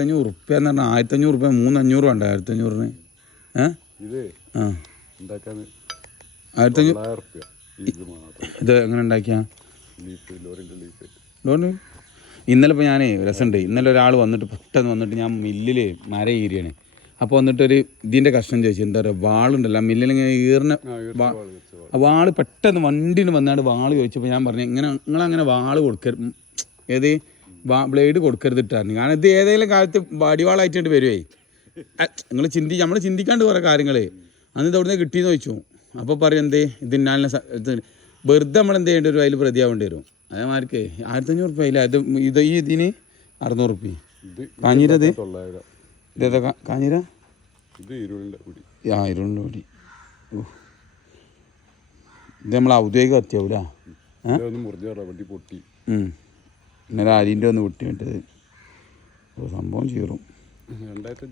അഞ്ഞൂറ് ഉറുപ്പ്യ എന്ന് പറഞ്ഞാൽ ആയിരത്തഞ്ഞൂറ് ഉറുപ്പ്യ മൂന്ന് അഞ്ഞൂറ് വേണ്ട ആയിരത്തഞ്ഞൂറിന്. ഏ? ഇത് ആ. എങ്ങനെ ഉണ്ടാക്കിയാ? ഇന്നലെ ഇപ്പോൾ ഞാനേ രസമുണ്ട് ഇന്നലെ ഒരാൾ വന്നിട്ട് പെട്ടെന്ന് വന്നിട്ട് ഞാൻ മില്ലിൽ മര ഈരിയാണ് അപ്പോൾ വന്നിട്ട് ഒരു ഇതിന്റെ കഷ്ണം ചോദിച്ചു. എന്താ പറയുക വാളുണ്ടല്ലോ. മില്ലിൽ ഇങ്ങനെ ഈറിന വാൾ പെട്ടെന്ന് വണ്ടിന് വന്നാണ്ട് വാൾ ചോദിച്ചപ്പോൾ ഞാൻ പറഞ്ഞു ഇങ്ങനെ നിങ്ങളങ്ങനെ വാൾ കൊടുക്കരുത്. ഏത്? ബ്ലേഡ് കൊടുക്കരുത് ഇട്ടായിരുന്നു കാരണം ഇത് ഏതെങ്കിലും കാലത്ത് വടിവാളായിട്ടുണ്ട് വരുവേ. നിങ്ങൾ ചിന്തി നമ്മൾ ചിന്തിക്കാണ്ട് കുറേ കാര്യങ്ങൾ അന്ന് ഇത് അവിടുന്ന് കിട്ടിയെന്ന് ചോദിച്ചു. അപ്പോൾ പറയും എന്തേ? ഇത് ഇന്നാലിനെ വെറുതെ നമ്മൾ എന്ത് ചെയ്യേണ്ടി വരും? അതിൽ പ്രതിയാവേണ്ടി വരും. അതേമാർക്ക് ആയിരത്തഞ്ഞൂറ് റുപ്യ ഇല്ല ഇത് ഇത് ഈ ഇതിന് അറുന്നൂറ് റുപ്യ. കാഞ്ഞിരത് ഇതേതാ കാഞ്ഞിര? ഇരുളിന്റെ ആ ഇരുണ്ട് കൂടി ഇത് നമ്മൾ ഔദ്യോഗിക കത്തിയാവൂല? ഏഹ് മുറിഞ്ഞ വണ്ടി പൊട്ടി. ഇന്നലെ അരിന്റെ ഒന്ന് വിട്ടി വിട്ടത് അപ്പോൾ സംഭവം ചീറും. രണ്ടായിരത്തി